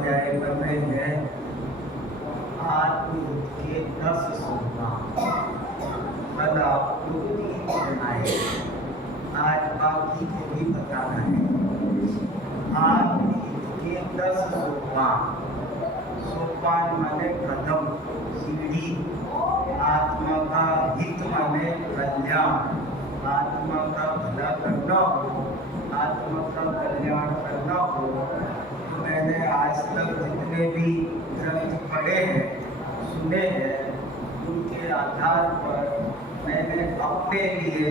अध्याय कर रहे हैं आत्मयुद्ध के 10 सोपान। कल आपको 3 बनाए, आज बाकी को भी बताना है। आत्मयुद्ध के 10 सोपान। सोपान माने कदम, सीढ़ी। आत्मा का हित माने कल्याण, आत्मा का भला करना हो, आत्मा का कल्याण करना हो। तो मैंने आज तक जितने भी ग्रंथ पढ़े हैं, सुने हैं, उनके आधार पर मैंने अपने लिए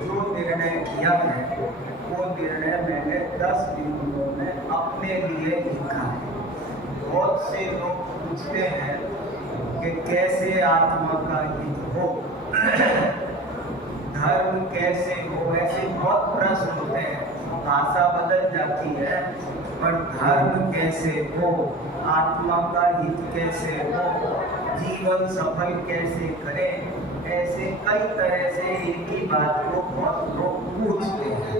जो निर्णय किया है वो निर्णय मैंने 10 बिंदुओं में अपने लिए लिखा है। बहुत से लोग पूछते हैं कि कैसे आत्मा का हित हो, धर्म कैसे हो, ऐसे बहुत प्रश्न होते हैं। भाषा बदल जाती है, पर धर्म कैसे हो, आत्मा का हित कैसे हो, जीवन सफल कैसे करें, ऐसे कई तरह से एक ही बात को बहुत लोग पूछते हैं।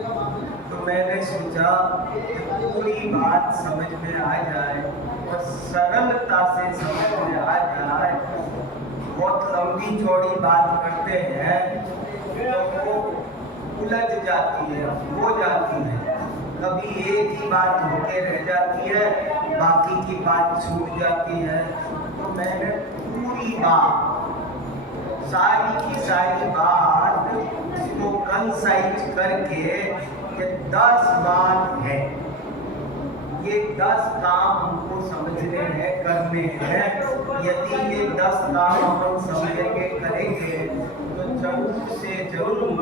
तो मैंने सोचा कि पूरी बात समझ में आ जाए और सरलता से समझ में आ जाए। बहुत लंबी चौड़ी बात करते हैं तो वो उलझ जाती है, हो जाती है। कभी एक ही बात होके रह जाती है, बाकी की बात छूट जाती है। तो मैंने पूरी बात, सारी की सारी बात इसको कंसाइज करके ये 10 बात है, ये 10 काम हमको समझने हैं, करने हैं। यदि ये 10 काम हम समझेंगे, करेंगे तो जरूर से जरूर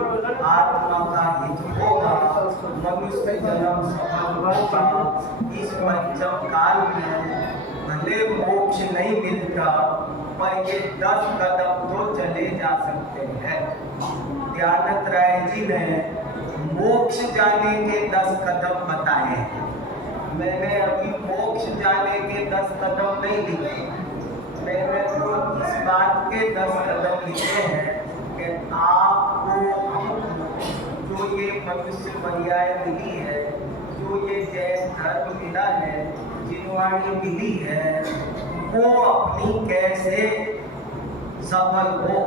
आत्मा का हित होगा, मनुष्य जन्म सफल होगा। इस पंचम काल में भले मोक्ष नहीं मिलता, पर ये 10 कदम तो चले जा सकते हैं। दयानंद राय जी ने मोक्ष जाने के 10 कदम बताए हैं। मैंने अभी मोक्ष जाने के 10 कदम नहीं लिखे, मैंने तो इस बात के 10 कदम लिखे हैं कि आपको जो ये मनुष्य मर्यादा मिली है, जो ये जैन धर्म मिला है, जिनवाणी मिली है, वो अपनी कैसे सफल हो,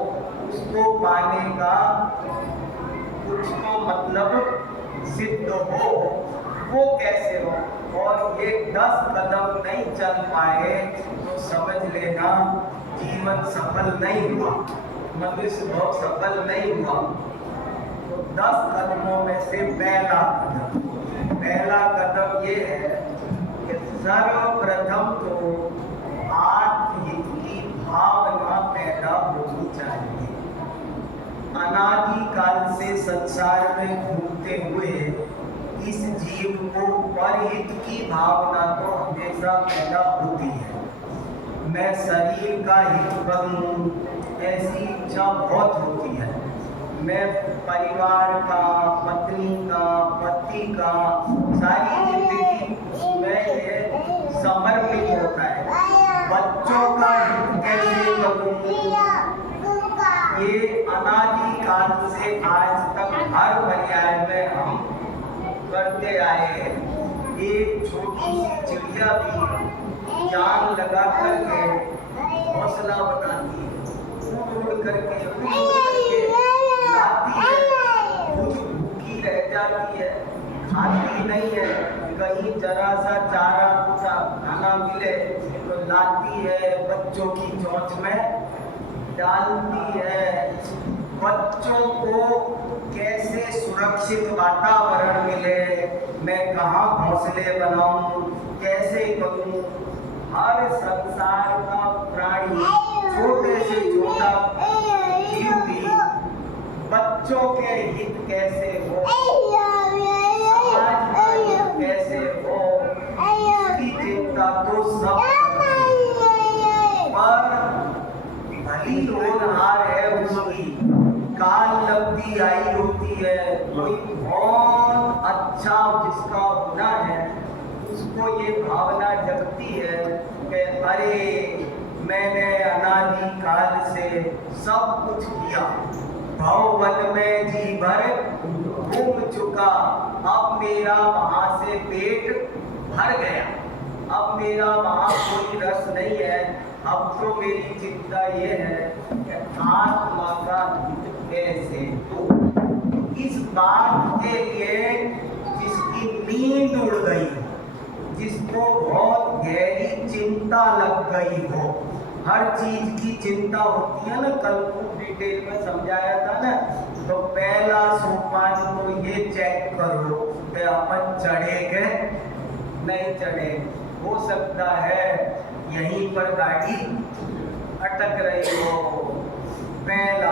उसको पाने का कुछ तो मतलब सिद्ध हो, वो कैसे हो। और ये 10 कदम नहीं चल पाए तो समझ लेना जीवन सफल नहीं हुआ, मनुष्य बहुत सफल नहीं हुआ। तो 10 कदमों में से पहला कदम ये है कि सर्वप्रथम तो आत्महित की भावना पैदा होनी चाहिए। अनादि काल से संसार में घूमते हुए इस जीव को परहित की भावना तो हमेशा पैदा होती है। मैं शरीर का हित बनूं, ऐसी इच्छा बहुत होती है। मैं परिवार का, पत्नी का, पति का, सारी जिंदगी में ये समर्पित होता है। बच्चों का हित कैसे बनूं, ये अनादि काल से आज तक हर पर्याय में हम करते आए हैं। एक छोटी सी चिड़िया भी जान लगा करके घोंसला बनाती है, उड़ करके लाती है, कुछ भूखी रह जाती है, खाती नहीं है। कहीं जरा सा चारा कुसा खाना मिले तो लाती है, बच्चों की चोंच में डालती है। बच्चों को कैसे सुरक्षित वातावरण मिले, मैं कहाँ घोंसले बनाऊं, कैसे करूं। हर संसार का प्राणी, छोटे से छोटा जीव भी बच्चों के हित कैसे हो, समाज का हित कैसे हो, इसकी चिंता तो सब, पर भली होनहार है उसकी, काल लब्धि आई होती है। कोई बहुत अच्छा जिसका होना है, उसको ये भावना जगती है कि अरे मैंने अनादि काल से सब कुछ किया, भवन में जी भर घूम चुका, अब मेरा वहां से पेट भर गया, अब मेरा वहाँ कोई रस नहीं है, अब तो मेरी चिंता ये है कि आत्मा का हित कैसे हो। इस बात के लिए जिसकी नींद उड़ गई, जिसको बहुत गहरी चिंता लग गई हो, हर चीज की चिंता होती है ना, कल खूब डिटेल में समझाया था ना। तो पहला सोपान तो ये चेक करो कि अपन चढ़ेंगे नहीं चढ़े। हो सकता है यहीं पर गाड़ी अटक रही हो, पहला।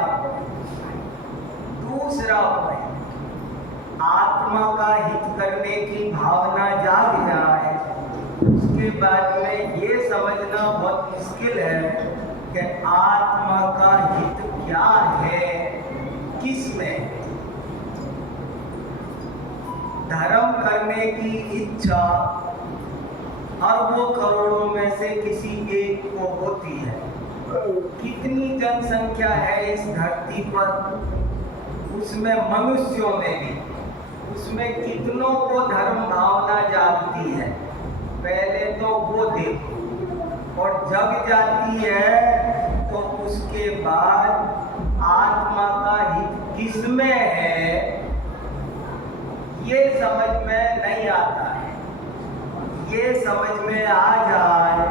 दूसरा पॉइंट, आत्मा का हित करने की भावना जाग जाए, उसके बाद में ये समझना बहुत मुश्किल है कि आत्मा का हित क्या है, किस में। धर्म करने की इच्छा अरबों करोड़ों में से किसी एक को होती है। कितनी जनसंख्या है इस धरती पर, उसमें मनुष्यों में भी, उसमें कितनों को धर्म भावना जागती है। पहले तो वो देखो, और जग जाती है तो उसके बाद आत्मा का हित किसमें है ये समझ में नहीं आता है। ये समझ में आ जाए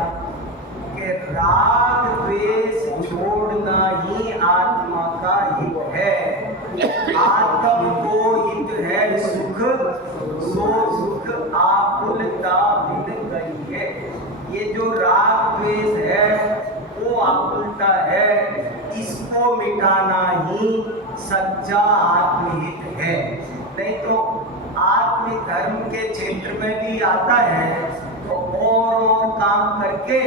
कि राग द्वेष छोड़ना ही आत्मा का हित है। आत्म को हित है सुख, सो सुख आकुलता बिन गई है। ये जो राग द्वेष है वो आकुलता है, इसको मिटाना ही सच्चा आत्महित है। नहीं तो आत्म धर्म के क्षेत्र में भी आता है तो और काम करके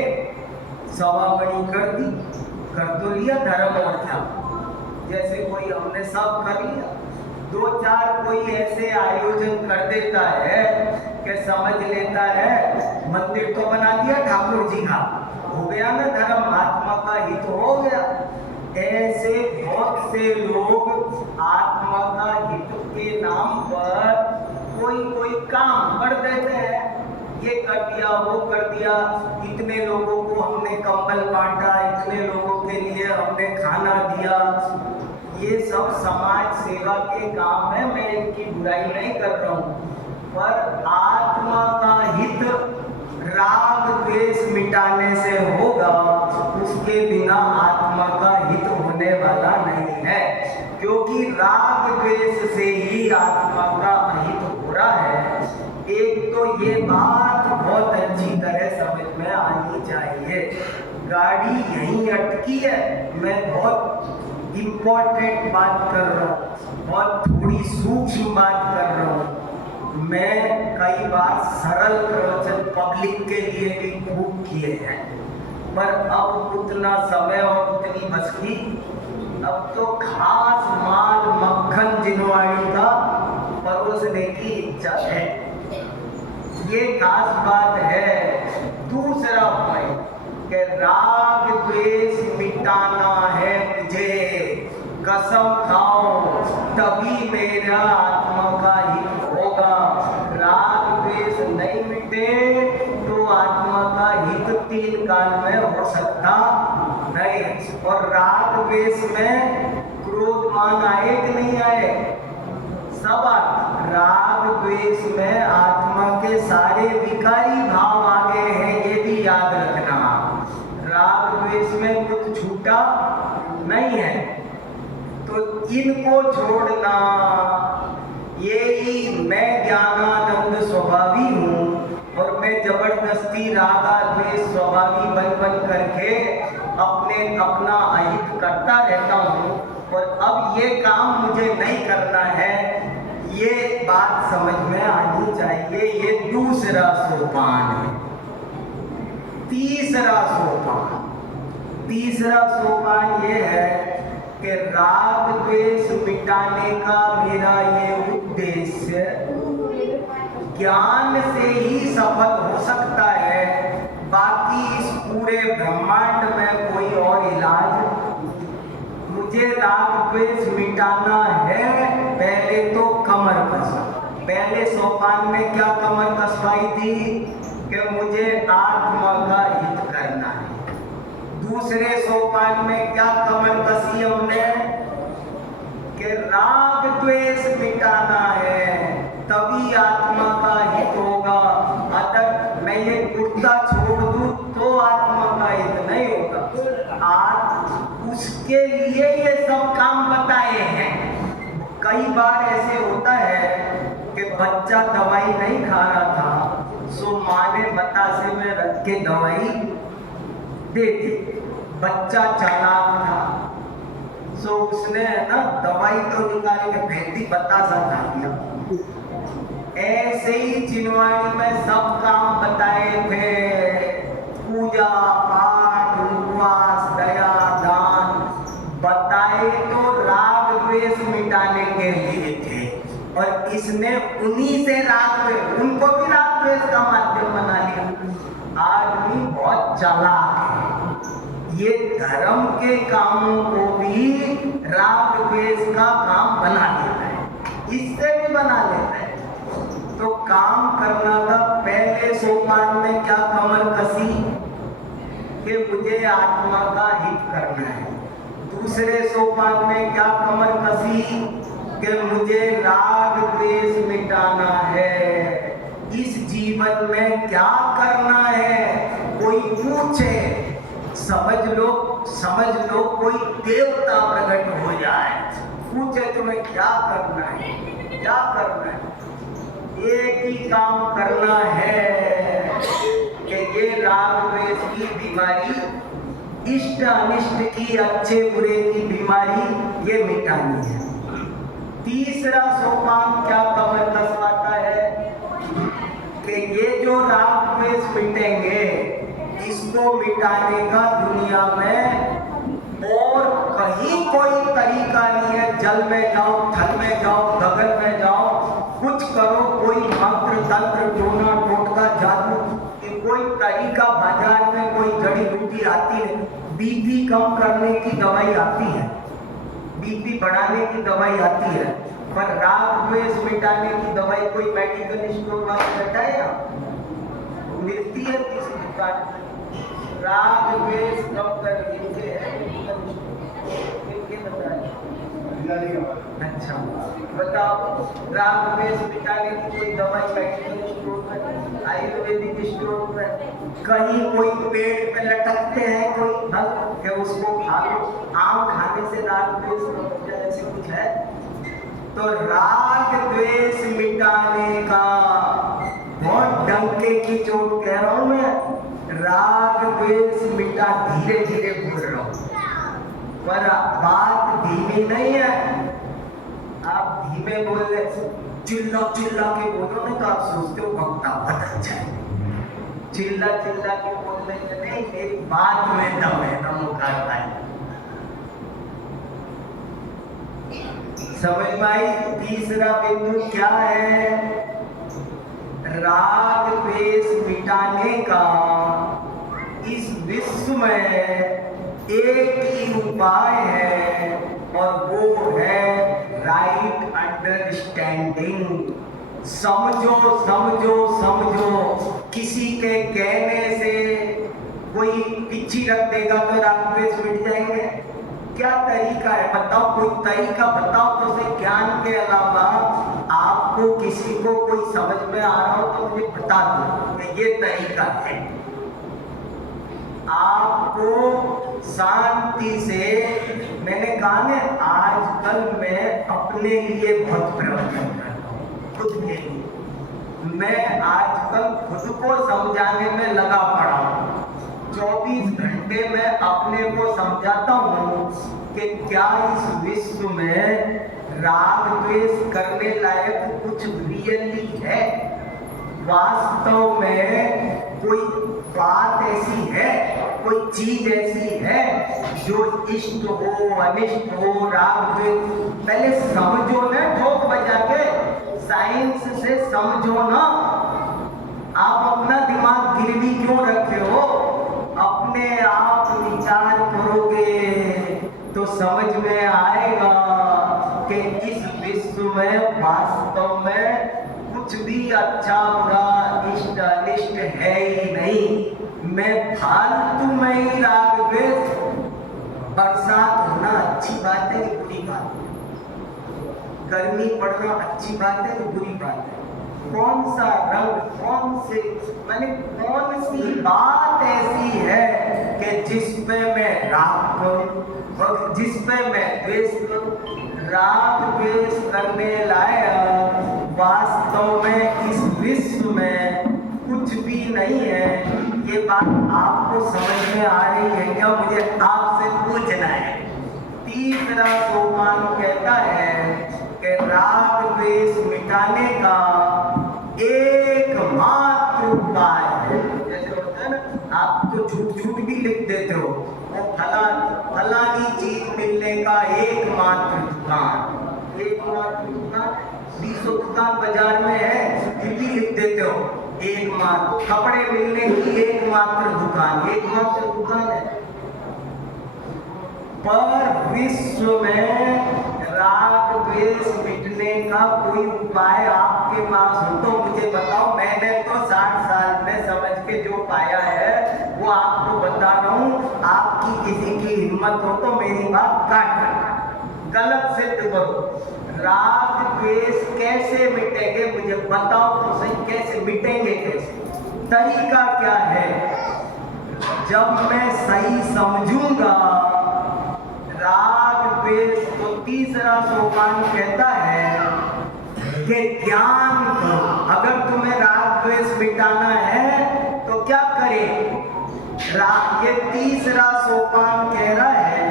सवाबड़ी कर दी, कर तो लिया धर्म और क्या। जैसे कोई हमने सब कर लिया, दो चार कोई ऐसे आयोजन कर देता है कि समझ लेता है मंदिर तो बना दिया ठाकुर जी का, हो गया ना धर्म, आत्मा का हित हो गया। ऐसे बहुत से लोग आत्मा का हित के नाम पर कोई कोई काम कर देते हैं, ये कर दिया वो कर दिया, इतने लोगों को हमने कंबल बांटा, इतने लोगों के लिए हमने खाना दिया। ये सब समाज सेवा के काम है, मैं इनकी बुराई नहीं कर रहा हूँ, पर आत्मा का हित राग द्वेष मिटाने से होगा, उसके बिना आत्मा का हित होने वाला नहीं है। क्योंकि राग द्वेष से ही आत्मा का अहित हो रहा है। एक तो ये बात बहुत अच्छी तरह समझ में आनी चाहिए। गाड़ी यहीं अटकी है, मैं बहुत इम्पोर्टेंट बात कर रहा हूँ, बहुत थोड़ी सूक्ष्म बात कर रहा हूँ। मैं कई बार सरल प्रवचन पब्लिक के लिए भी खूब किए हैं, पर अब उतना समय और उतनी बसकी, अब तो खास माल मक्खन जिनवाड़ी का परोसने की इच्छा है। ये खास बात है। दूसरा पॉइंट कि राग द्वेष मिटाना है मुझे, कसम खाओ तभी मेरा आत्मा का हित होगा। राग द्वेष नहीं मिटे तो आत्मा का हित 3 काल में हो सकता नहीं। और राग द्वेष में क्रोध मान आए कि नहीं आए, सब राग द्वेष में आत्मा के सारे विकारी भाव आ गए हैं, ये भी याद रखना। राग द्वेष में कुछ छूटा नहीं है, तो इनको छोड़ना, यही मैं ज्ञानानंद स्वभावी हूँ और मैं जबरदस्ती रागा द्वेष स्वभावी बन करके अपना अहित करता रहता हूँ। और अब ये काम मुझे नहीं करना है, ये बात समझ में आनी चाहिए। ये दूसरा सोपान है। तीसरा सोपान ये है कि राग द्वेष मिटाने का मेरा ये उद्देश्य ज्ञान से ही सफल हो सकता है। बाकी इस पूरे ब्रह्मांड में कोई और इलाज, मुझे राग द्वेष मिटाना है। पहले तो कमर कस, पहले सोपान में क्या कमर कसवाई थी कि मुझे आत्मा का हित करना है। दूसरे सोपान में क्या कमर कसी हमने कि राग द्वेष मिटाना है, तभी आत्मा का हित होगा। अगर मैं ये कुर्ता छोड़ दूं तो आत्मा का हित नहीं होगा। आज उसके लिए ये सब काम बताए हैं। कई बार ऐसे होता है कि बच्चा दवाई नहीं खा रहा था, सो माँ ने बतासे में रख के दवाई दे दी। बच्चा चालाक था, सो उसने ना दवाई तो निकाल के फेंक दी, बतासा खा लिया। ऐसे ही चिनवाणी में सब काम बताए थे, पूजा पाठ उपवास दया दान बताए तो राग द्वेष मिटाने के लिए थे। और इसने उन्हीं से राग द्वेष, उनको भी राग द्वेष का माध्यम बना लिया। आदमी बहुत चालाक है, ये धर्म के कामों को भी राग द्वेष का काम बना लेता है, इससे भी बना लेता है। तो काम करना था। पहले सोपान में क्या कमर कसी कि मुझे आत्मा का हित करना है। दूसरे सोपान में क्या कमर कसी कि मुझे राग द्वेष मिटाना है। इस जीवन में क्या करना है, कोई पूछे समझ लो कोई देवता प्रकट हो जाए, पूछे तुम्हें क्या करना है, क्या करना है। एक ही काम करना है कि ये राग द्वेष की बीमारी, इष्ट अनिष्ट की, अच्छे बुरे की बीमारी ये मिटानी है। तीसरा सोपान क्या कमर कसवाता है कि ये जो राग द्वेष मिटेंगे, इसको मिटाने का दुनिया में और कहीं कोई तरीका नहीं है। जल में जाओ, थल में जाओ, गगन में जाओ, कुछ करो, कोई मंत्र तंत्र टोना टोटका जादू, कोई तरीका बाजार में कोई जड़ी बूटी आती है। बीपी कम करने की दवाई आती है, बीपी बढ़ाने की दवाई आती है, पर राग द्वेष मिटाने की दवाई कोई मेडिकल स्टोर वाला बताया मिलती है किसी दुकान में। राग द्वेष कम करने के अच्छा बताओ, राग द्वेष मिटाने की कोई दवाई मेडिकल स्टोर में, आयुर्वेदिक स्टोर में, कहीं कोई पेड़ पे लटकते हैं कोई फल कि उसको खा लो, आम खाने से राग द्वेष कम हो जाए, ऐसे कुछ है? तो राग द्वेष मिटाने का बहुत डंके की चोट कह रहा हूं मैं, राग द्वेष मिटा, धीरे धीरे बोल रहा हूं, पर बात धीमी नहीं है। आप धीमे बोल रहे, चिल्ला चिल्ला के बोलो ना तो आप सोचते हो वक्ता बहुत अच्छा है। चिल्ला चिल्ला के बोलने से नहीं, मेरी बात में दम है, नमोकार भाई। समझ में आई? तीसरा बिंदु क्या है? राग द्वेष मिटाने का इस विश्व में एक ही उपाय है, और वो है राइट अंडरस्टैंडिंग। समझो समझो समझो। किसी के कहने से कोई पिच्छी रख देगा तो राग द्वेष मिट जाएंगे? क्या तरीका है बताओ, कोई तरीका बताओ तो सही। ज्ञान के अलावा आपको किसी को कोई समझ में आ रहा हो तो मुझे बता दो कि ये तरीका है। आपको शांति से, मैंने कहा ना आजकल मैं अपने लिए बहुत प्रवचन करता हूँ, खुद के लिए। मैं आजकल खुद को समझाने में लगा पड़ा हूँ। 24 घंटे में अपने को समझाता हूँ कि क्या इस विश्व में राग द्वेष करने लायक कुछ रियली है, वास्तव में कोई बात ऐसी है, कोई चीज ऐसी है जो इष्ट हो अनिष्ट हो, राग द्वेष। पहले समझो ना, ठोक बजा के साइंस से समझो ना। आप अपना दिमाग गिरवी क्यों रखे हो? अपने आप विचार करोगे तो समझ में आएगा कि इस विश्व में वास्तव में कुछ भी अच्छा बुरा, इष्ट स्वादिष्ट है ही नहीं। मैं फालतू में ही राग द्वेष। बरसात होना अच्छी बात है कि बुरी बात है? गर्मी पड़ना अच्छी बात है कि बुरी बात है? कौन सा रंग, कौन से मैंने कौन सी बात ऐसी है कि जिस पे मैं राग करूं और जिस पे मैं द्वेष करूं? राग द्वेष करने लायक वास्तव में इस विश्व में कुछ भी नहीं है। ये बात आपको समझ में आ रही है क्या? मुझे आपसे पूछना है। तीसरा सोपान कहता है कि राग द्वेष मिटाने का एकमात्र उपाय है। जैसे होता है ना, आप तो झूठ भी लिख देते हो, वो फलानी चीज मिलने का एकमात्र दुकान, एकमात्र दुकान 20 दुकान बाजार में है, फिर भी लिख देते हो एकमात्र। कपड़े मिलने की एकमात्र दुकान, एकमात्र दुकान है। पर विश्व में राग द्वेष मिटने का कोई उपाय आपके पास हो तो मुझे बताओ। मैंने तो 60 साल में समझ के जो पाया है वो आपको बता रहा हूँ। आपकी किसी की हिम्मत हो तो मेरी बात काट गलत सिद्ध करो। राग द्वेष कैसे मिटेंगे मुझे बताओ तो सही। कैसे मिटेंगे? कैसे? तरीका क्या है? जब मैं सही समझूंगा राग द्वेष, तो तीसरा सोपान कहता है कि ज्ञान करो। अगर तुम्हें राग द्वेष मिटाना है तो क्या करे? ये तीसरा सोपान कह रहा है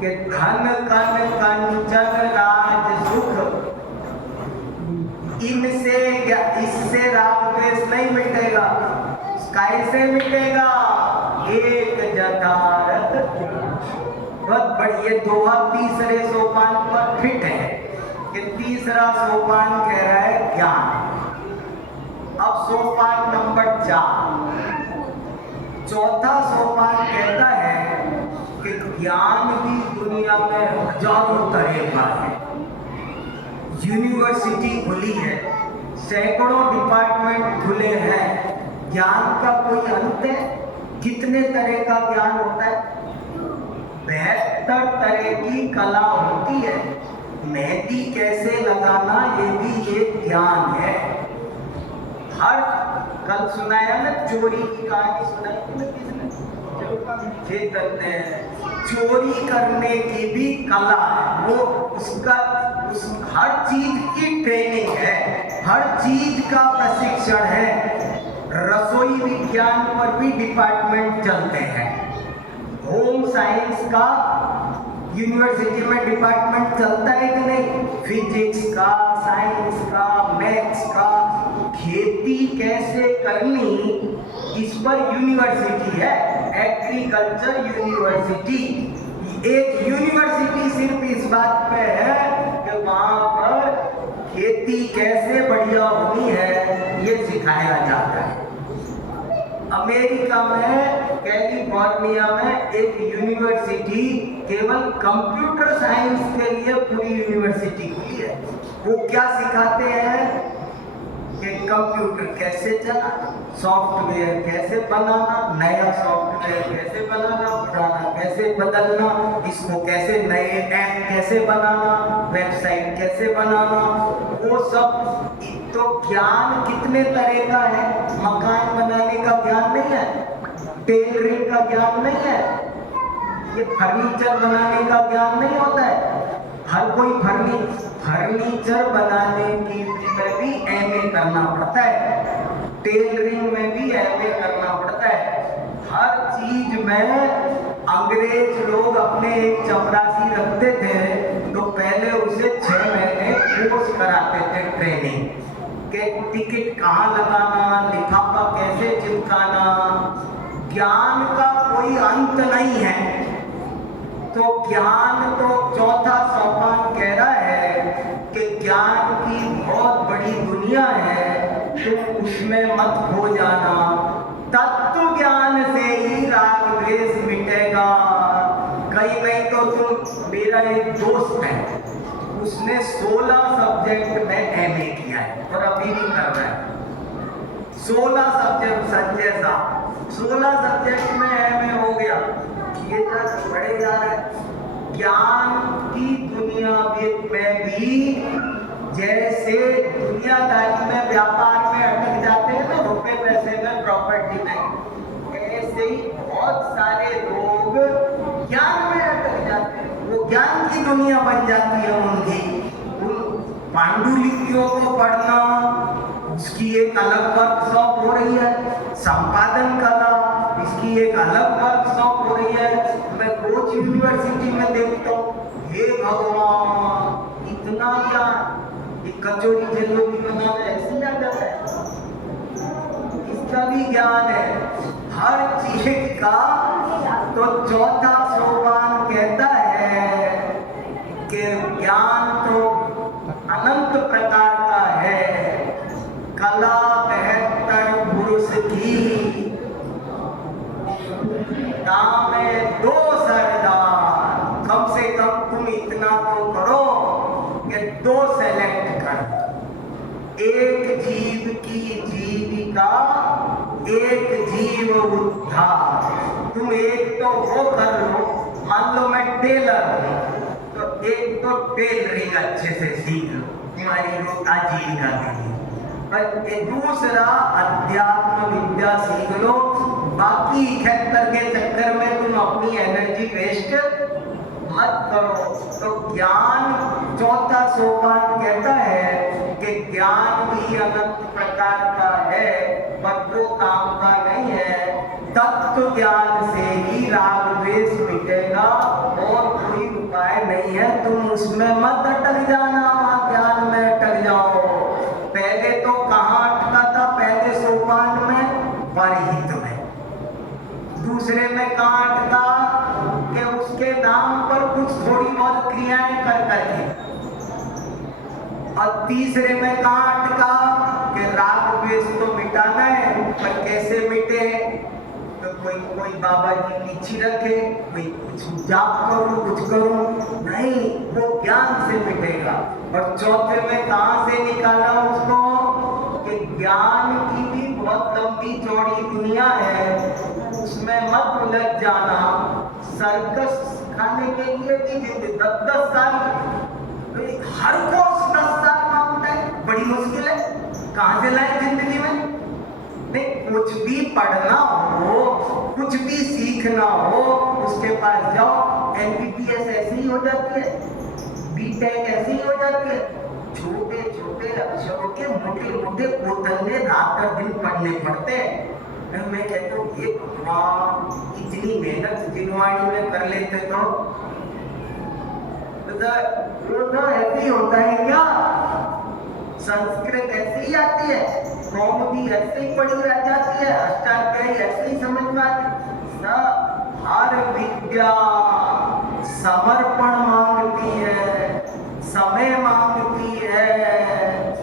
कि धन कन कंचन राज सुख, इससे राग द्वेष नहीं मिटेगा। कैसे मिटेगा? एक जटारत। बहुत बढ़िया। दोहा तीसरे सोपान पर फिट है कि तीसरा सोपान कह रहा है ज्ञान। अब सोपान नंबर 4, चौथा सोपान कहता है कि ज्ञान की दुनिया में हजारों तरह का है। यूनिवर्सिटी खुली है, सैकड़ों डिपार्टमेंट खुले हैं। ज्ञान का कोई अंत है? कितने तरह का ज्ञान होता है? 72 तरह की कला होती है। मेहंदी कैसे लगाना ये भी एक ज्ञान है। हर कल सुनाया ना, चोरी की कहानी सुनाई थी ना किसने? चेतन ने। चोरी करने की भी कला है, वो उसका हर चीज की ट्रेनिंग है, हर चीज का प्रशिक्षण है। रसोई विज्ञान पर भी डिपार्टमेंट चलते हैं। होम साइंस का यूनिवर्सिटी में डिपार्टमेंट चलता है कि नहीं? फिजिक्स का, साइंस का, मैथ्स का। खेती कैसे करनी इस पर यूनिवर्सिटी है, एग्रीकल्चर यूनिवर्सिटी। एक यूनिवर्सिटी सिर्फ इस बात पे है कि वहां पर खेती कैसे बढ़िया होनी है ये सिखाया जाता है। अमेरिका में, कैलिफोर्निया में एक यूनिवर्सिटी केवल कंप्यूटर साइंस के लिए पूरी यूनिवर्सिटी खुली है। वो क्या सिखाते हैं कि कंप्यूटर कैसे चलाना, सॉफ्टवेयर कैसे बनाना, नया सॉफ्टवेयर कैसे बनाना, पुराना कैसे बदलना, इसको कैसे नए ऐप कैसे बनाना, वेबसाइट कैसे बनाना, वो सब। तो ज्ञान कितने तरह का है? मकान बनाने का ज्ञान नहीं है, टेलरिंग का ज्ञान नहीं है, ये फर्नीचर बनाने का ज्ञान नहीं होता है। हर कोई फर्नीचर बनाने की में भी एमए करना पड़ता है, टेलरिंग में भी एमए करना पड़ता है। हर चीज में अंग्रेज लोग अपने एक चपरासी रखते थे तो पहले उसे 6 महीने कोर्स कराते थे, ट्रेनिंग के। टिकट कहाँ लगाना, लिफाफा कैसे चिपकाना। ज्ञान का कोई अंत नहीं है। तो ज्ञान तो चौथा सोपान कह रहा है कि ज्ञान की बहुत बड़ी दुनिया है, तुम उसमें मत खो जाना। तत्व ज्ञान से ही राग द्वेष मिटेगा। कहीं नहीं तो तुम, मेरा एक दोस्त है, उसने 16 सब्जेक्ट में एमए किया है और अभी भी कर रहा है। 16 सब्जेक्ट संजय साहब, 16 सब्जेक्ट में एमए हो गया। ये तक बड़े जा रहे ज्ञान की दुनिया में भी जैसे दुनियादारी में व्यापार में अटक जाते हैं ना, रुपए पैसे में, प्रॉपर्टी में, ऐसे ही बहुत सारे लोग ज्ञान में अटक जाते हैं। वो ज्ञान की दुनिया बन जाती है उनकी। पांडुलिपियों को पढ़ना, उसकी एक अलग वर्कशॉप हो रही है। संपादन कला, इसकी एक अलग वर्कशॉप हो रही है। मैं रोज यूनिवर्सिटी में देखता हूँ, हे भगवान इतना ज्ञान, एक कचौरी जलेबी बनाना ऐसे आ जाता है, इसका भी ज्ञान है हर चीज का। तो चौथा सोपान कहता है कि ज्ञान तो अनंत प्रकार का है। कला 72 पुरुष की, नाम है 2 सरदार। कम से कम तुम इतना तो करो कि 2 सेलेक्ट कर, एक जीव की जीविका, एक जीव उद्धार। तुम एक तो वो कर लो, मान लो मैं टेलर हूं, तो एक तो टेलरिंग अच्छे से सीख लो, तुम्हारी आजीविका के लिए। पर ये दूसरा अध्यात्म विद्या सीख लो। बाकी 71 के चक्कर में तुम अपनी एनर्जी वेस्ट मत करो। तो ज्ञान चौथा सोपान कहता है कि ज्ञान भी अनंत प्रकार का है, पर वो काम का नहीं है। तत्व ज्ञान से ही राग द्वेष मिटेगा और कोई उपाय नहीं है। तुम उसमें मत अटक जाना, ज्ञान में अटक जाओ। पहले तो कहाँ अटका था? पहले सोपान में, परहित में। दूसरे में कहाँ अटका कि उसके नाम पर कुछ थोड़ी बहुत क्रियाएं कर करके। और तीसरे में कहाँ अटका कि राग द्वेष तो मिटाना है, पर कैसे मिटे? तो कोई बाबा जी पीछे रखे, कोई कुछ जाप करूं, कुछ करूं, नहीं, वो ज्ञान से मिटेगा। और चौथे में कहां से निकाला उसको कि ज्ञान की भी बहुत लंबी चौड़ी दुनिया है, उसमें मत उलझ जाना। सर्कस खाने के लिए भी 10-10 साल, हर कोर्स 10 साल मांगता है, बड़ी मुश्किल है। कहां से लाए जिंदगी में? नहीं, कुछ भी पढ़ना हो, कुछ भी सीखना हो, उसके पास जाओ। एमबीबीएस ऐसी ही हो जाती है, बीटेक ऐसी ही हो जाती है। छोटे छोटे अक्षरों के मोटे मोटे कोतलने रात और दिन पढ़ने पड़ते हैं। मैं कहता हूँ ये भगवान, इतनी मेहनत जिनवाणी में कर लेते तो ऐसे ही होता है क्या? संस्कृत ऐसे ही आती है, कौमुदी ऐसे ही पढ़ी रह जाती है, अष्टाध्यायी ऐसे ही समझ में आती है। हर विद्या समर्पण मांगती है, समय मांगती है।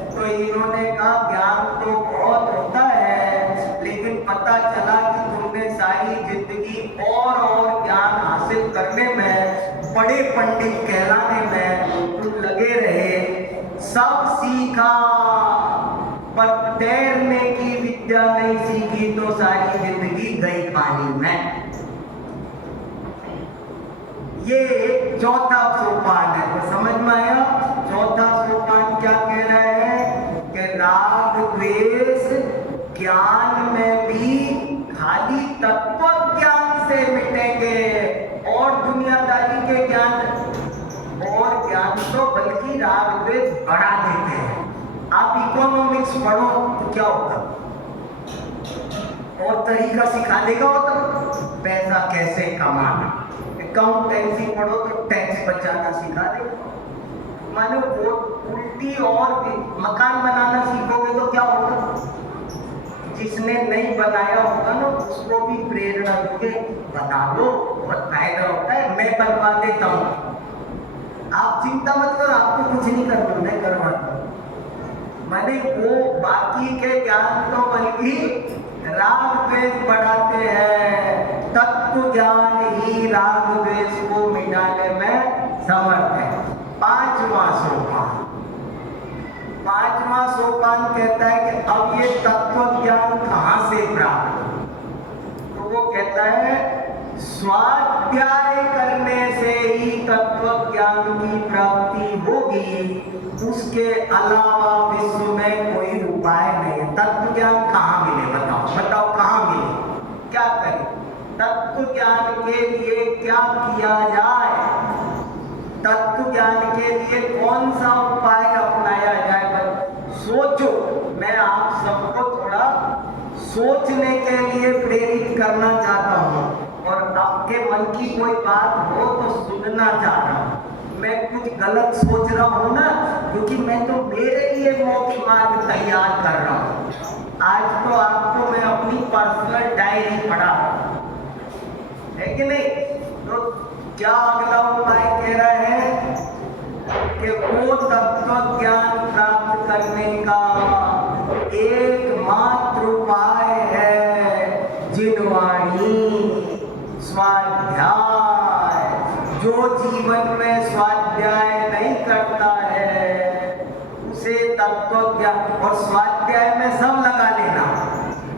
तो इन्होंने कहा ज्ञान तो बहुत होता है, लेकिन पता चला कि तुमने सारी जिंदगी और ज्ञान हासिल करने में, बड़े पंडित कहलाने में तुम लगे रहे। सब सीखा पर तैरने की विद्या नहीं सीखी, तो सारी जिंदगी गई पानी में। ये चौथा सोपान है। तो समझ में आया? चौथा सोपान क्या कह रहा है कि राग द्वेष ज्ञान में भी खाली तत्व ज्ञान से मिटेंगे, और दुनियादारी के ज्ञान और ज्ञान तो बल्कि राग द्वेष बढ़ा देते हैं। आप इकोनॉमिक्स पढ़ो तो क्या होगा? और तरीका सिखा देगा होता, पैसा कैसे कमाना। अकाउंटेंसी पढ़ो तो टैक्स बचाना सिखा देगा। मानो वो उल्टी, और मकान बनाना सीखोगे तो क्या होगा? जिसने नहीं बनाया होगा ना, उसको भी प्रेरणा दोगे, बना लो, बहुत फायदा होता है, मैं बनवा देता हूँ, आप चिंता मत करो, आपको कुछ नहीं करना, मैं करवाता हूँ। माने वो बाकी के ज्ञान तो बल्कि राग द्वेष बढ़ाते हैं। तत्व ज्ञान ही राग द्वेष को मिटाने में समर्थ है। पांचवा सोपान कहता है कि अब ये तत्व ज्ञान स्वाध्याय करने से ही तत्व ज्ञान की प्राप्ति होगी, उसके अलावा विश्व में कोई उपाय नहीं। तत्व ज्ञान कहाँ मिले? बताओ कहाँ मिले? क्या करें? तत्व ज्ञान के लिए क्या किया जाए? तत्व ज्ञान के लिए कौन सा उपाय अपनाया जाए? सोचो। मैं आप सबको थोड़ा सोचने के लिए प्रेरित करना चाहता हूँ, और आपके मन की कोई बात हो तो सुनना चाहता हूँ। मैं कुछ गलत सोच रहा हूँ ना, क्योंकि मैं तो मेरे लिए मोक्ष मार्ग तैयार कर रहा हूँ। आज तो आपको मैं अपनी पर्सनल डायरी पढ़ा है कि नहीं? तो क्या अगला उपाय कह रहा है कि वो तत्व ज्ञान प्राप्त करने का एकमात्र उपाय है जिनवाणी, स्वाध्याय। जो जीवन में स्वाध्याय नहीं करता है उसे तत्व ज्ञान, और स्वाध्याय में सब लगा लेना,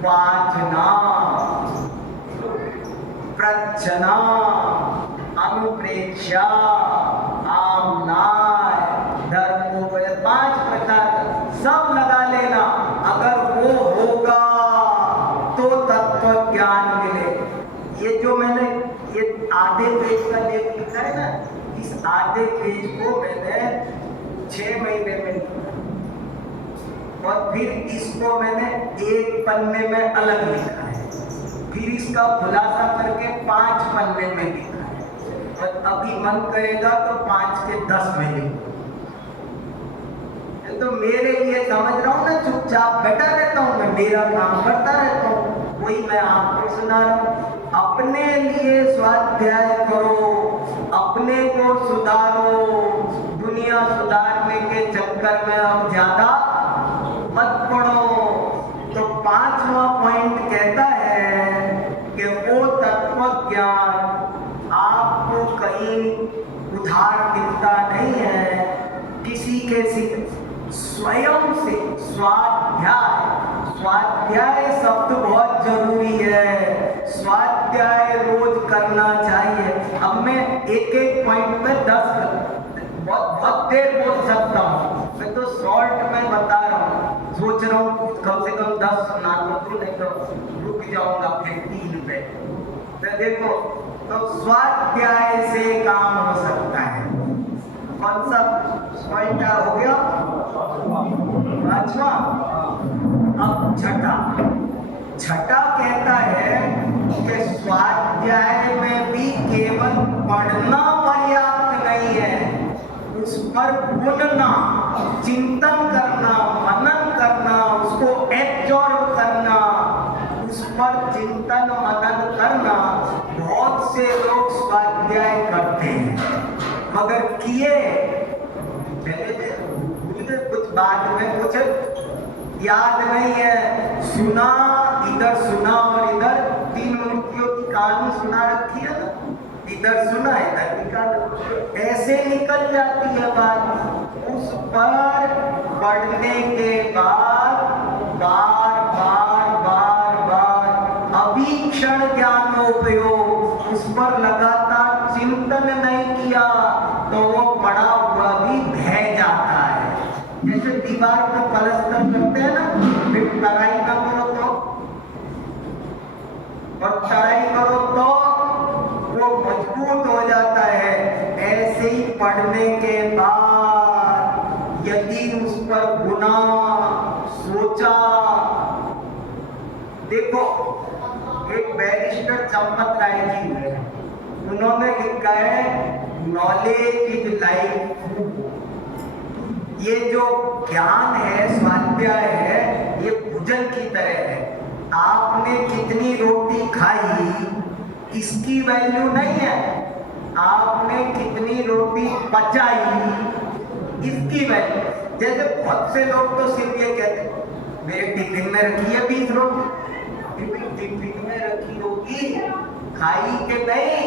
वाचना, प्रच्छना, अनुप्रेक्षा, आमनाय, धर्मोपय, 5 प्रकार सब लगा लेना। अगर वो होगा तो तत्व ज्ञान मिले। ये जो मैंने ये आधे पेज का लेख लिखा है ना, इस आधे पेज को मैंने 6 महीने में लिखा, और फिर इसको मैंने एक पन्ने में अलग लिखा है, फिर इसका खुलासा करके 5 पन्ने में लिखा है, और अभी मन करेगा तो 5 के 10 में लिखूं। तो मेरे लिए समझ रहा हूँ ना, चुपचाप बैठा रहता हूँ, मैं मेरा काम करता रहता हूँ, वही मैं आपको सुना रहा हूँ। अपने लिए स्वाध्याय करो, अपने को सुधारो, दुनिया सुधारने के चक्कर में अब ज्यादा मत पड़ो। तो 5वां पॉइंट कहता है कि वो तत्व ज्ञान आपको कहीं उधार मिलता नहीं है, किसी के स्वयं से। स्वाध्याय शब्द बहुत जरूरी है, स्वाध्याय रोज करना चाहिए। अब मैं एक पॉइंट में 10 बहुत देर बोल सकता हूँ, मैं तो शॉर्ट में बता रहा हूँ। सोच रहा हूँ कम से कम 10 सुना दूँ, नहीं तो रुक जाऊंगा फिर 3 पे। तो देखो, तो स्वाध्याय से काम हो सकता है। कौन सा पॉइंट हो गया? 5वां। अब छठा कहता है कि स्वाध्याय में भी केवल पढ़ना पर्याप्त नहीं है, उस पर बुनना, चिंतन करना, मनन करना, उसको एब्जॉर्ब करना, उस पर चिंतन मनन करना। बहुत से लोग स्वाध्याय करते हैं मगर किए कुछ बाद में कुछ याद नहीं है। सुना, इधर सुना और इधर 3 मूर्तियों की कहानी सुना रखी है ना, इधर सुना इधर निकाल, ऐसे निकल जाती है बात। उस पर पढ़ने के बाद बार अभीक्षण ज्ञानोपयोग, उस पर लगातार चिंतन नहीं किया तो वो पढ़ा हुआ भी ढह जाता है। जैसे दीवार पे पलस्तर करते हैं ना, फिर तराई ना करो तो, और तराई करो तो वो मजबूत हो जाता है। ऐसे ही पढ़ने के बाद यदि उस पर गुना सोचा, देखो एक बैरिस्टर चंपत राय जी है, उन्होंने लिखा है नॉलेज इज लाइक फूड। ये जो ज्ञान है, स्वाध्याय है, ये भोजन की तरह है। आपने कितनी रोटी खाई इसकी वैल्यू नहीं है, आपने कितनी रोटी पचाई इसकी वैल्यू। जैसे बहुत से लोग तो सिर्फ ये कहते हैं मेरे टिफिन में रखी है 20 रोटी, टिफिन में रखी होगी, खाई के नहीं,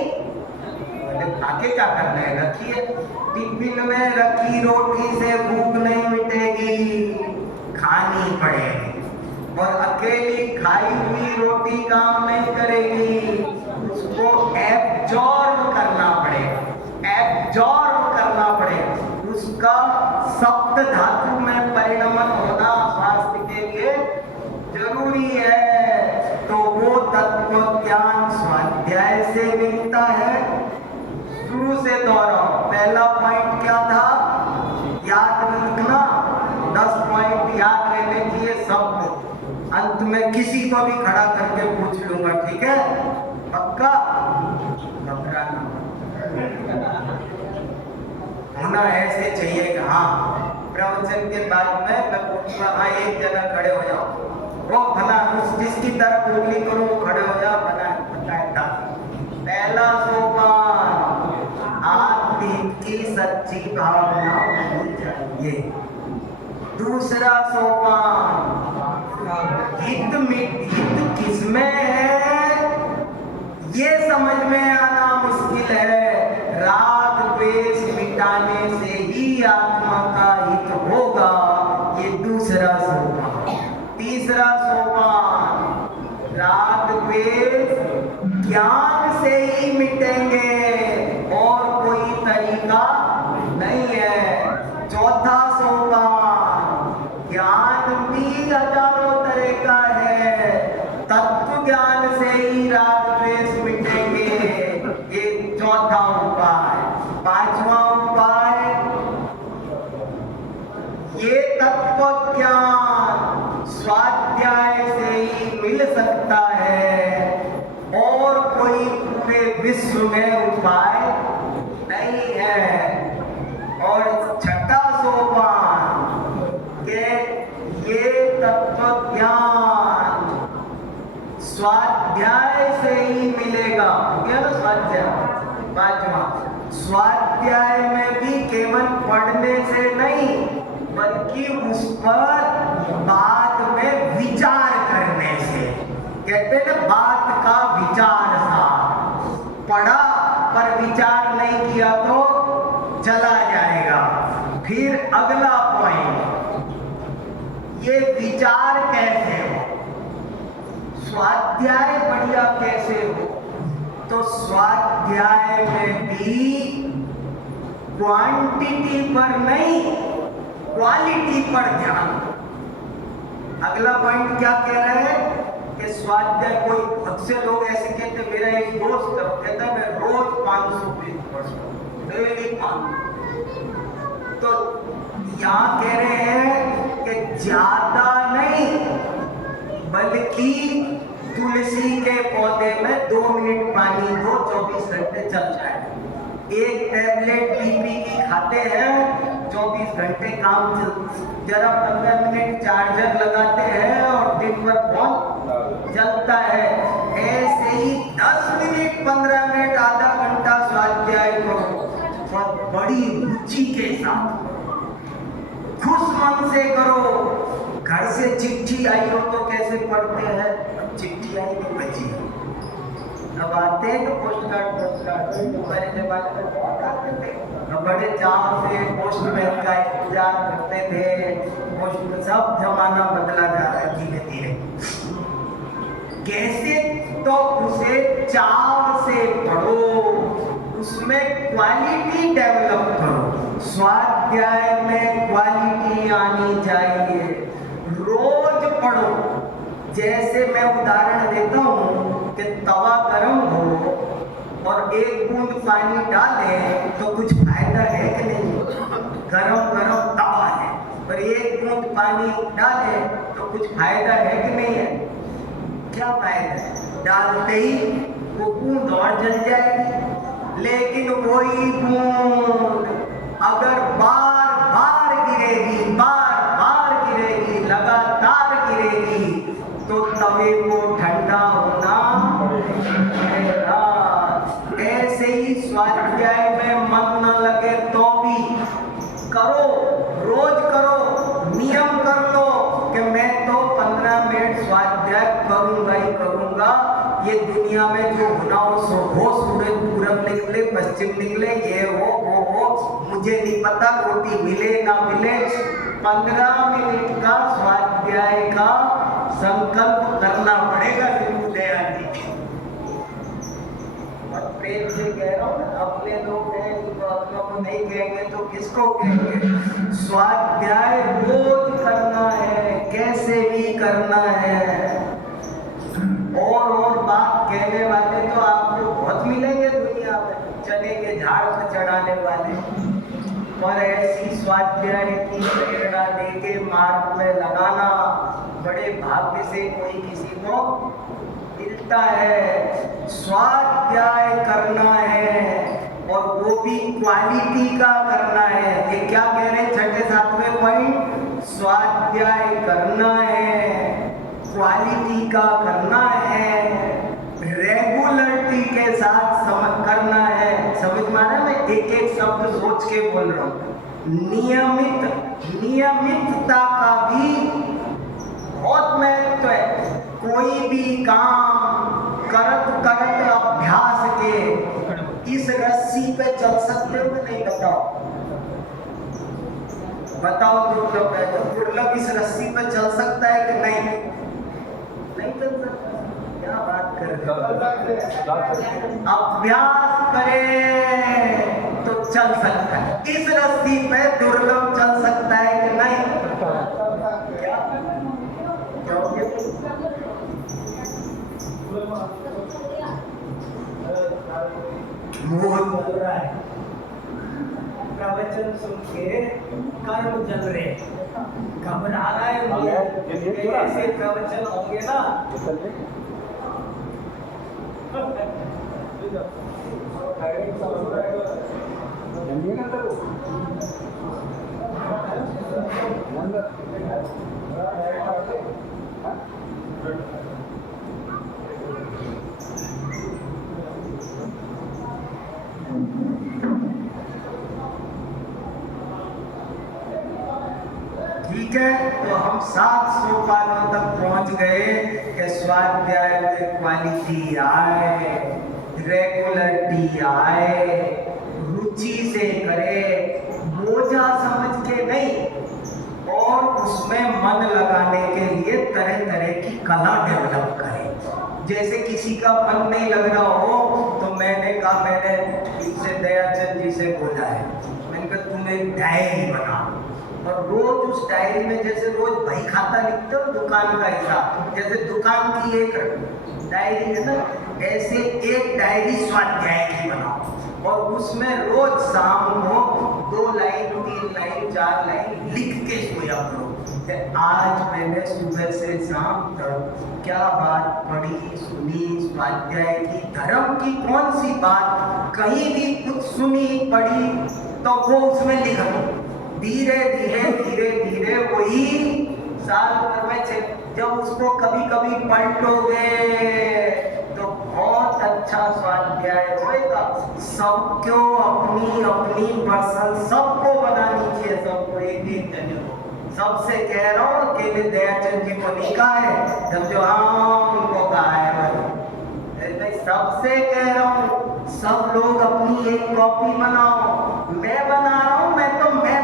आगे क्या करना है, रखिए। टिफिन में रखी रोटी से भूख नहीं मिटेगी, खानी पड़ेगी, और अकेली खाई हुई रोटी काम नहीं करेगी, उसको उसका सप्त धातु में परिणमन होना स्वास्थ्य के लिए जरूरी है। तो वो तत्व ज्ञान स्वाध्याय से मिलता है। शुरू से दोहराओ, पहला पॉइंट क्या था, याद रखना, 10 पॉइंट याद रहने चाहिए सबको। अंत में किसी को भी खड़ा करके पूछ लूंगा, ठीक है? पक्का? घबराना होना ऐसे चाहिए कि हाँ प्रवचन के बाद में मैं पूछूंगा, हाँ एक जगह खड़े हो जाओ, वो भला जिसकी तरफ उंगली करूं वो खड़े हो जाओ, बताए। पहला सोपान, आत्मिक की सच्ची भावना होनी चाहिए। दूसरा सोपान, हित किसमें है ये समझ में आना मुश्किल है। राग द्वेष मिटाने से ही आत्मा का हित होगा, ये दूसरा सोपान। तीसरा सोपान, राग द्वेष ज्ञान से ही मिटेंगे और कोई तरीका नहीं है। चौथा सोपान, ज्ञान भी हजारों तरह का है, तत्व ज्ञान से ही राग द्वेष मिटेंगे, ये चौथा उपाय। पांचवा उपाय, ये तत्व ज्ञान स्वाध्याय से ही मिल सकता है और कोई पूरे विश्व में उपाय नहीं है। और छठा सोपान, ये तत्व ज्ञान स्वाध्याय से ही मिलेगा। क्या ना स्वाध्याय? पांचवा, स्वाध्याय में भी केवल पढ़ने से नहीं बल्कि उस पर बाद में विचार करने से। कहते हैं ना, बात का विचार सा, पढ़ा पर विचार नहीं किया तो चला जाएगा। फिर अगला पॉइंट, ये विचार कैसे हो, स्वाध्याय बढ़िया कैसे हो, तो स्वाध्याय में भी क्वांटिटी पर नहीं क्वालिटी पर ध्यान। अगला पॉइंट क्या कह रहे हैं कि स्वाध्याय, कोई बहुत से लोग ऐसे कहते, मेरा एक दोस्त कहता मैं रोज 500 पेज पढ़ता हूं, डेली 500। तो यहाँ कह रहे हैं कि ज्यादा नहीं बल्कि तुलसी के पौधे में 2 मिनट पानी दो, 24 घंटे चल जाए। एक टैबलेट बीपी की खाते हैं, 24 घंटे काम जरा 15 मिनट चार्जर लगाते हैं और दिन भर फोन चलता है। ऐसे ही 10 मिनट 15 मिनट आधा घंटा स्वाध्याय करो, और बड़ी रुचि के साथ खुश मन से करो। घर से चिट्ठी आई हो तो कैसे पढ़ते हैं, चिट्ठी आई तो बची, अब आते हैं तो पोस्ट कार्ड हमारे जमाने में बहुत आते थे, बड़े चाव से पोस्टमैन का इंतजार करते थे। पोस्ट, सब जमाना बदला जा रहा है धीरे धीरे। कैसे, तो उसे चाव से पढ़ो, उसमें क्वालिटी डेवलप करो। स्वाध्याय में क्वालिटी आनी चाहिए, रोज पढ़ो। जैसे मैं उदाहरण देता हूँ कि तवा गर्म हो और एक बूंद पानी डालें तो कुछ फायदा है कि नहीं? गरम गरम तवा है पर एक बूंद पानी डालें तो कुछ फायदा है कि नहीं है? क्या फायदा है? डालते ही वो बूंद और जल जाएगी, लेकिन वही बूंद अगर बार बार गिरेगी, बार बार गिरेगी, लगातार गिरेगी, तो तवे को ठंडा होना पड़ेगा। ऐसे ही स्वाध्याय में मन न लगे तो भी करो, रोज करो, नियम कर लो कि मैं तो 15 मिनट स्वाध्याय करूंगा ही करूंगा। ये दुनिया में जो होना हो, सूरज पूरब निकले पश्चिम निकले, ये हो वो हो, मुझे नहीं पता, रोटी मिले ना मिले, 15 मिनट का स्वाध्याय का संकल्प करना पड़ेगा। दीनदयाल जी और प्रेम से कह रहा हूँ, अपने लोग हैं इनको अपनों को नहीं नहीं कहेंगे तो किसको कहेंगे? स्वाध्याय रोज करना है, कैसे भी करना है। और बात कहने वाले तो आपको बहुत मिलेंगे दुनिया में, चने के झाड़ पर चढ़ाने वाले, पर ऐसी स्वाध्याय की प्रेरणा देके मार्ग में लगाना बड़े भाग्य से कोई किसी को मिलता है। स्वाध्याय करना है और वो भी क्वालिटी का करना है। ये क्या कह रहे हैं छठे सातवें पॉइंट? स्वाध्याय करना है, क्वालिटी का करना है, रेगुलरिटी के साथ समझ करना है। समझ माना? मैं एक एक शब्द सोच के बोल रहा हूँ। नियमितता का भी बहुत महत्व है। कोई भी काम करत करत अभ्यास के इस रस्सी पे चल सकते हो? नहीं? बताओ दुर्लभ है तो दुर्लभ इस रस्सी पे चल सकता है कि नहीं? नहीं चल सकता। क्या बात कर रहे हो? अभ्यास करें तो चल सकता है। इस रस्सी पे दुर्लभ चल सकता है कि नहीं? क्या प्रवचन सुन के कर्म जल रहे, घबरा रहा है। ऐसे प्रवचन होंगे ना ठीक है। तो हम 7 सोपानों तक पहुंच गए कि स्वाध्याय में क्वालिटी आए, रेगुलरिटी आए, रुचि से करे, बोझा समझ के नहीं, और उसमें मन लगाने के लिए तरह तरह की कला डेवलप करें। जैसे किसी का मन नहीं लग रहा हो तो मैंने इनसे दयाचंद जी से बोला है, मैंने कहा तुम एक डायरी बना और रोज उस डायरी में जैसे रोज बही खाता लिखते हो दुकान का हिसाब, जैसे दुकान की एक डायरी है ना, ऐसे एक डायरी स्वाध्याय की बनाओ और उसमें रोज शाम को 2 लाइन 3 लाइन 4 लाइन लिख के सोया करो। आज मैंने सुबह से शाम तक क्या बात पढ़ी सुनी स्वाध्याय की, धर्म की कौन सी बात कहीं भी कुछ सुनी पढ़ी तो वो उसमें लिख दो। धीरे धीरे धीरे धीरे वही साल भर में जब उसको कभी कभी पलटोगे तो बहुत अच्छा स्वाध्याय होएगा। सबको अपनी अपनी पर्सन सबको बनानी चाहिए, सबको एक एक जने को। सबसे कह रहा हूँ कि दयाचंद जी को नहीं कहा है, जब जो उनको कहा है, सबसे कह रहा हूँ सब लोग अपनी एक कॉपी बनाओ। मैं बना रहा हूँ, मैं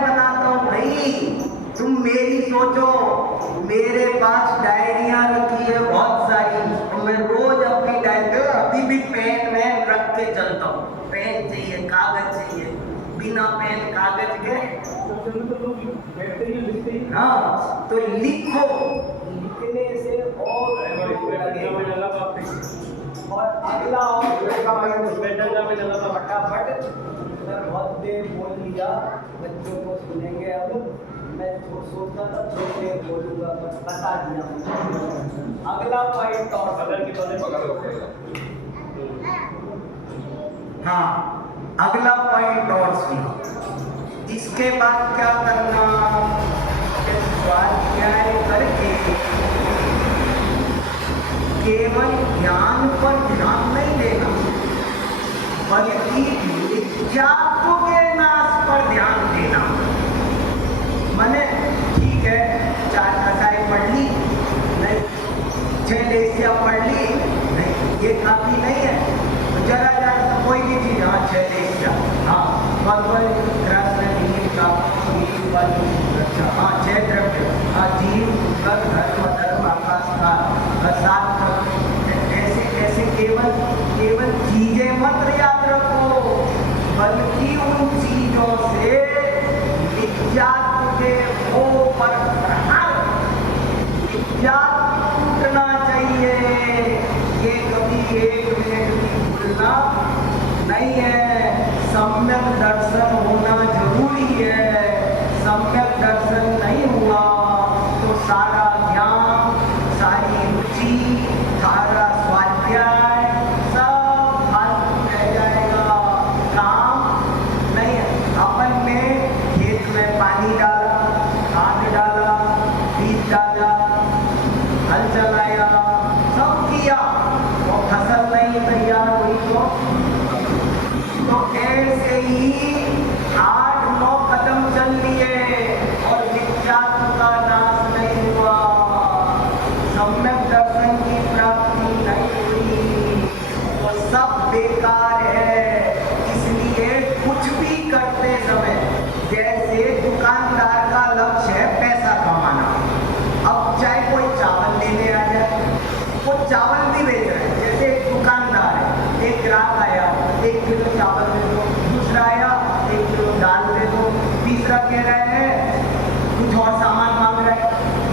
बनाता हूँ भाई, तुम मेरी सोचो। मेरे पास डायरियां रखी है बहुत सारी, तो मैं रोज अपनी डायरी, अभी भी पेन वैन रख के चलता हूँ। पेन चाहिए, कागज चाहिए, बिना पेन कागज के हाँ तो लिखो, लिखने से और अगला फटाफट बहुत देर बोल लिया, बच्चों को सुनेंगे। अब मैं सोचता था थोड़ी देर बोलूंगा, बता दिया। अगला पॉइंट और हाँ, अगला पॉइंट और सुनो। इसके बाद क्या करना? स्वाध्याय करके केवल ज्ञान पर ध्यान नहीं देना, बल्कि मिथ्यात्व के नाश पर ध्यान देना। माने ठीक है, 4 कसाई पढ़ ली नहीं, 6 लेसिया पढ़ ली नहीं, ये काफी नहीं है। तो जरा जरा कोई भी चीज, हाँ 6 लेसिया, हाँ हाँ 6 द्रव्य, हाँ जीव कर धर्म धर्म आकाश का 7। ऐसे ऐसे केवल चीजें मत याद रखो, बल्कि उन चीजों से नित्यात्व के वो पर नित्यात्व टूटना चाहिए। ये कभी 1 मिनट की भूलना नहीं है। सम्यक दर्शन होना जरूरी है। सम्यक दर्शन नहीं हुआ तो सारा ज्ञान, सारी रुचि, सारा स्वाध्याय सब फालतू रह जाएगा, काम नहीं है। अपन ने खेत में पानी डाला, खाद डाला, बीज डाला, हल चलाया, सब किया और फसल नहीं तैयार हुई तो ऐसे ही 8-9 कदम चल लिए और नित्यात्व का नाश नहीं हुआ, सम्यक दर्शन की प्राप्ति नहीं हुई, तो सब बेकार है। इसलिए कुछ भी करते समय, जैसे दुकानदार का लक्ष्य है पैसा कमाना, अब चाहे कोई चावल लेने आ जाए, वो चावल भी बेच रहा है। जैसे एक दुकानदार है, एक ग्राहक आया 1 किलो चावल दे दो, दूसरा आया 1 किलो दाल दे दो, तीसरा कह रहा है कुछ और सामान मांग रहा है,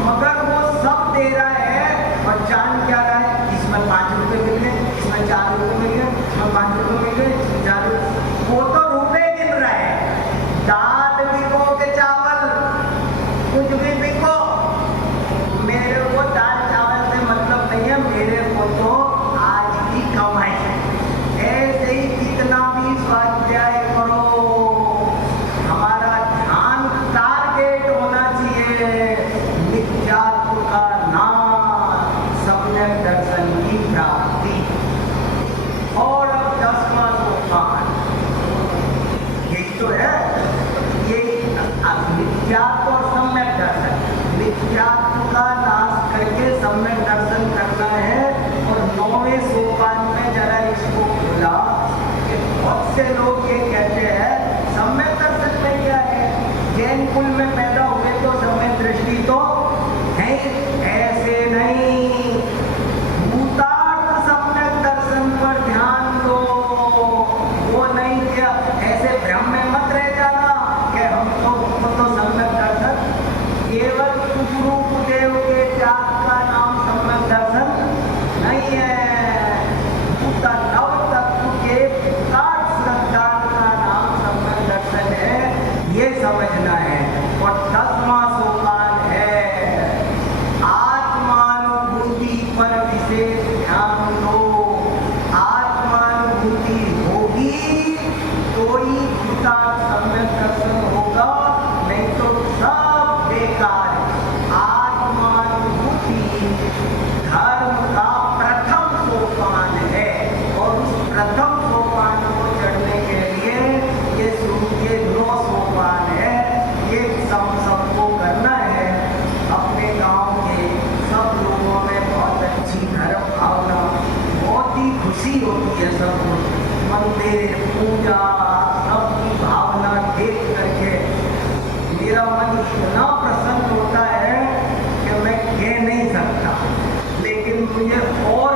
मगर वो सब दे रहा है और जान क्या रहा है, इसमें 5 रुपए मिल गए, इसमें 4 रुपए मिल गए, इसमें 5 रुपए मिल गए, इसमें 4 रुपए। वो तो रुपए गिन रहा है। दाल बिको के चावल कुछ भी बिको, मेरे को दाल चावल से मतलब नहीं है, मेरे को तो आज की कमाई है। ऐसे ही कितना भी स्वाध्याय करो, हमारा ध्यान टारगेट होना चाहिए नित्यात्व का नाश, सम्यक दर्शन की प्राप्ति। और अब 10वां सोपान यही तो है, ये नित्यात्व और सम्यक दर्शन। नित्यात्व का नाश करके सम्यक दर्शन करना है। और 9वें सोपान में जरा इसको बोला कि बहुत से लोग ये कहते हैं सम्यक दर्शन में क्या है, जैन कुल में पैदा हुए तो सम्यक दृष्टि तो है, ऐसे नहीं। भूतार्थ सम्यक दर्शन पर ध्यान दो, वो नहीं क्या ऐसे भ्रम में मत रह जाना कि हम तो सम्यक दर्शन, केवल सुखरूप देव के त्याग का नाम सम्यक दर्शन नहीं है। उसका नव तत्व के भूतार्थ सिद्धांत का नाम सम्यक दर्शन है, ये समझना है। और 10वां सोपान है आत्मानुभूति पर विशेष ध्यान दो। आत्मानुभूति होगी तो ही भूतार्थ सम्यक दर्शन होगा, नहीं तो सब बेकार है। आत्मानुभूति धर्म का प्रथम सोपान है और उस प्रथम सोपान को चढ़ने के लिए ये 9 सोपान है, ये सबको करना है। अपने गांव के सब लोगों में बहुत अच्छी धर्म भावना, बहुत ही खुशी होती है। सबको मंदिर पूजा सबकी भावना देख करके मेरा मन इतना प्रसन्न होता है कि मैं कह नहीं सकता, लेकिन मुझे और